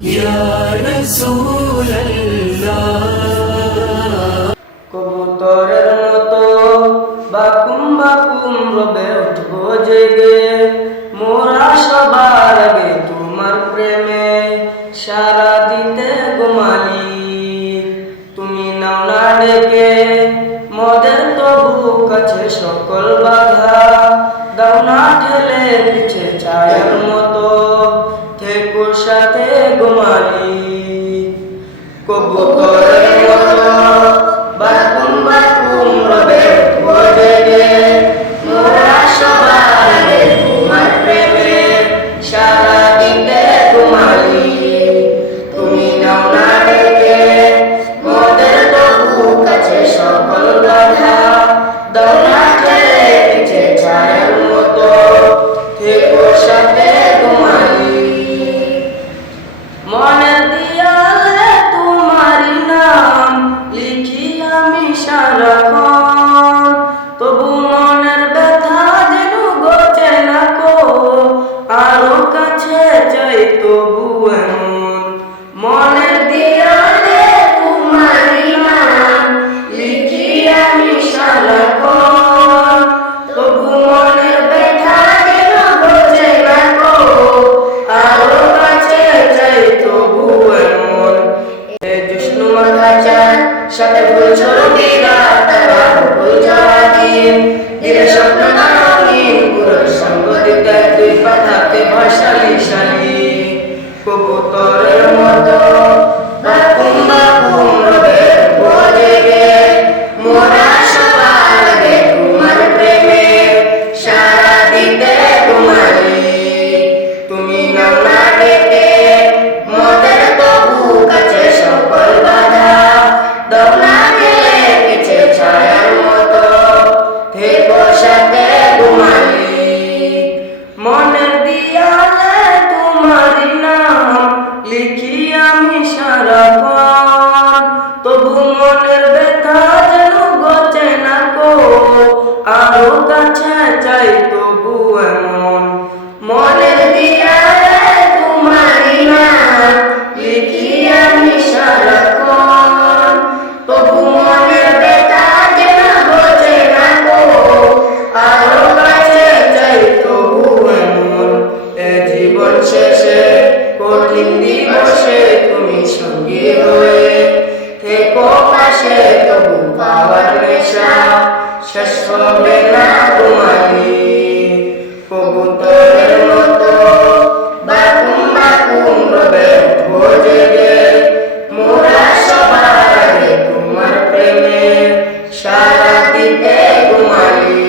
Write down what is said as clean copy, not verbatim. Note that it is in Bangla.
ইয়া রাসূলাল্লাহ। কবুতরের মতো বাকুম বাকুম রবে উঠবো জেগে, মোরা সবার আগে তোমার প্রেমে সারা দিতে গোমালি। তুমি নাও না ডেকে মদের তবু কাছে সকল বাধা, দাও না ঠেলে পিছে ছায়ার মতো থেকো সাথে গোমালি। কবুতরের মতো বাকুম বাকুম রবে উঠবো জেগে, মোরা সবার আগে তোমার প্রেমে সারা দিতে গোমালি। তুমি নাও না ডেকে মদের তবু কাছে সকল বাধা, দাও না ঠেলে পিছে ছায়ার মতো থেকো সাথে গোমালি। মনের দিয়ালে তোমারই নাম লিখি আমি সারাক্ষণ, তবু মনের ব্যথা যেন ঘটে না কো, আরো কাছে চাই তবু এমন। মনের দিয়ালে তোমারই নাম লিখি আমি সারাক্ষণ, তবু মনের ব্যথা যেন ঘটে না কো, আরো কাছে চাই তবু এমন। এ জুষ্ণু মাথা চাঁদ সাথে ফুল ছড়িরা তারা ফুল ঝরা দিন, দিলে স্বপ্ন রঙিন পুরো সঙ্গ দিতে তুই পাঠাতে ভাসালি শালি। কবুতরের মতো বাকুম বাকুম রবে উঠবো জেগে, মোরা সবার আগে তোমার প্রেমে সারা দিতে গোমালি। তুমি নাও না ডেকে মদের তবু কাছে সকল বাধা, দাও না ঠেলে পিছে ছায়ার মতো থেকো সাথে গোমালি। মনের দিয়ালে তোমারই নাম লিখি আমি সারাক্ষণ, তবু মনের ব্যথা যেন ঘটে না কো, আরো কাছে চাই তবু এমন। মনের দিয়ালে তোমারই নাম লিখি আমি সারাক্ষণ, তবু মনের ব্যথা যেন ঘটে না কো, আরো কাছে চাই তবু এমন। এ জীবন শেষে কঠিন দিবসে তুমি সঙ্গী হয়ে থেকো পাশে, তবু পাওয়ার নেশা শেষ হবে না গোমালি। কবুতরের মতো বাকুম বাকুম রবে উঠবো জেগে, মোরা সবার আগে তোমার প্রেমে সারা দিতে গোমালি।